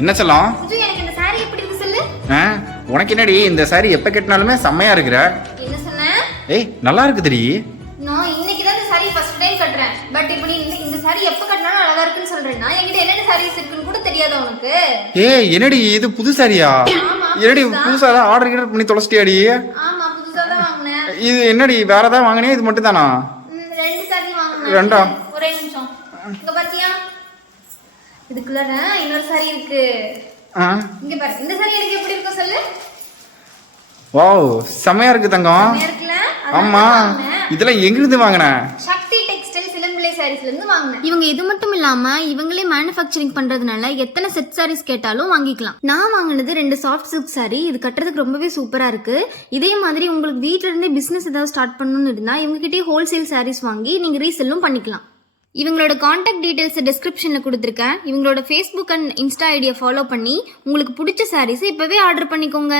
என்ன சொல்லும்? எனக்கு இந்த saree எப்படி இருக்கு சொல்லு? உனக்கு என்னடி இந்த சாரி எப்ப கட்டினாலுமே செம்மையா இருக்கிற. என்ன சொன்ன? ஏய் நல்லா இருக்குதுடி. நான் இன்னைக்கு தான் இந்த saree ஃபர்ஸ்ட் டைம் கட்டறேன். பட் இப்போ நீ இந்த saree எப்ப கட்டினாலும் அழகா இருக்குன்னு சொல்றேன்னா என்கிட்ட என்னென்ன sarees இருக்குன்னு கூட தெரியாதா உனக்கு? ஏய் என்னடி இது புது சாரியா? என்னடி புதுசா தான் ஆர்டர் பண்ணி தொலைச்சிட்டியாடி? ஆமா புதுசா தான் வாங்குனேன். இது என்னடி வேற ஏதாவது வாங்குனியா இது மட்டும் தானா? ரெண்டு saree வாங்குனேன். ரெண்டா? ஒரே நிமிஷம். இங்க பாத்தியா? இதுக்குள்ள இன்னொரு saree இருக்கு. இங்க பாரு. இந்த saree எனக்கு எப்படி இருக்கு சொல்லு? வாவ் செமையா இருக்கு தங்கம். செமையா இருக்குல? ஆமா. இதெல்லாம் எங்க இருந்து வாங்குன? சக்தி டெக்ஸ்டைல் சிலம்பிள்ளை சாரீஸ்ல இருந்து வாங்குனேன். இவங்க இது மட்டும் இல்லாம இவங்களே மேனுஃபேக்சரிங் பண்றதுனால எத்தனை செட் சாரீஸ் கேட்டாலும் வாங்கிக்கலாம். நான் வாங்குனது 2 சாஃப்ட் சில்க் saree. இது கட்டுறதுக்கு ரொம்பவே சூப்பரா இருக்கு. இதே மாதிரி உங்களுக்கு வீட்ல இருந்தே பிசினஸ் ஏதாவது ஸ்டார்ட் பண்ணணும்னு இருந்தா இவங்க கிட்டே ஹோல்சேல் சாரீஸ் வாங்கி நீங்க ரீசெல்லும் பண்ணிக்கலாம். இவங்களோட காண்டாக்ட் டீடைல்ஸ் டிஸ்கிரிப்ஷனில் கொடுத்துருக்கேன். இவங்களோட ஃபேஸ்புக் அண்ட் இன்ஸ்டா ஐடியை ஃபாலோ பண்ணி உங்களுக்கு பிடிச்ச சாரீஸை இப்போவே ஆர்டர் பண்ணிக்கோங்க.